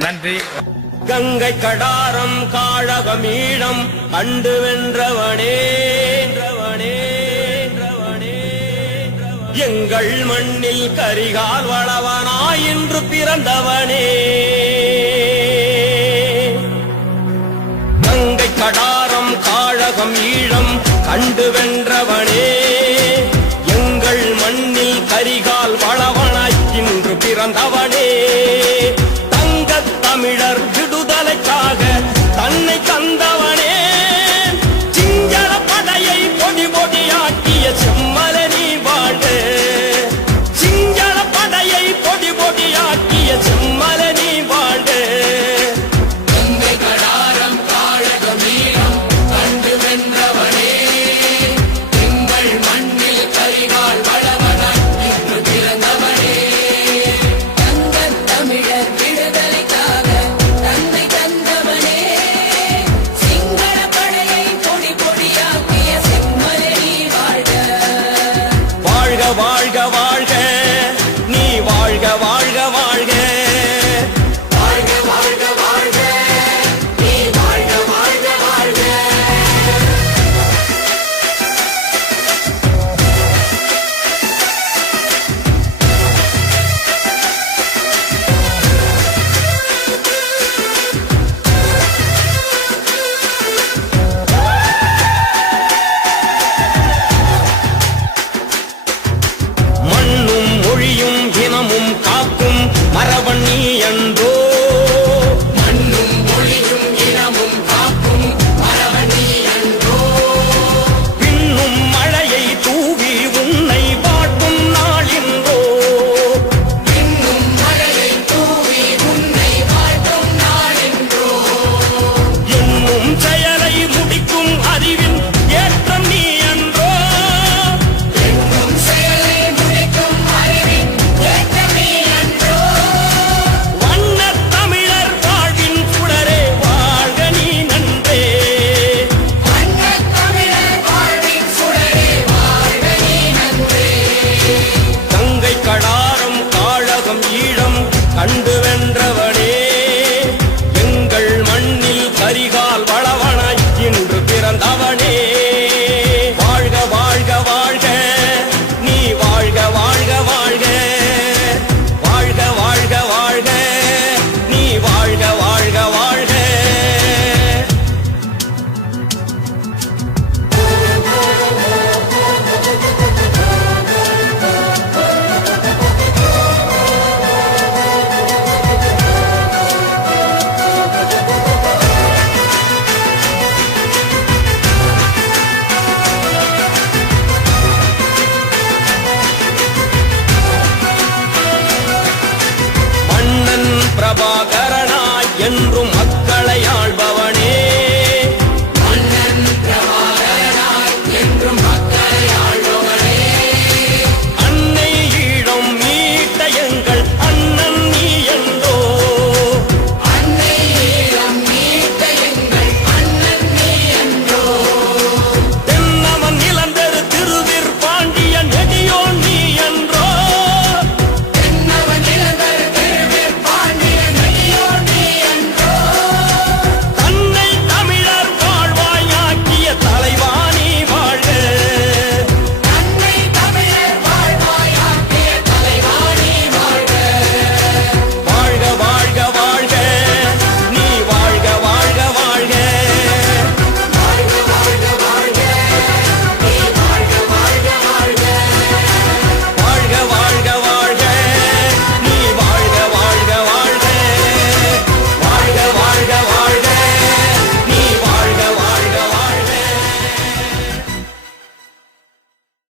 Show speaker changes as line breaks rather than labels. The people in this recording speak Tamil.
நன்றி.
கங்கை கடாரம் காழகமீழம் கண்டு வென்றவனே எங்கள் மண்ணில் கரிகால் வளவனாய் இன்று பிறந்தவனே. கங்கை கடாரம் காழகம் ஈழம் கண்டு வென்றவனே எங்கள் மண்ணில் கரிகால் வளவனாய் இன்று பிறந்தவனே. காலைக்காக அன்பு வென்ற என்றும்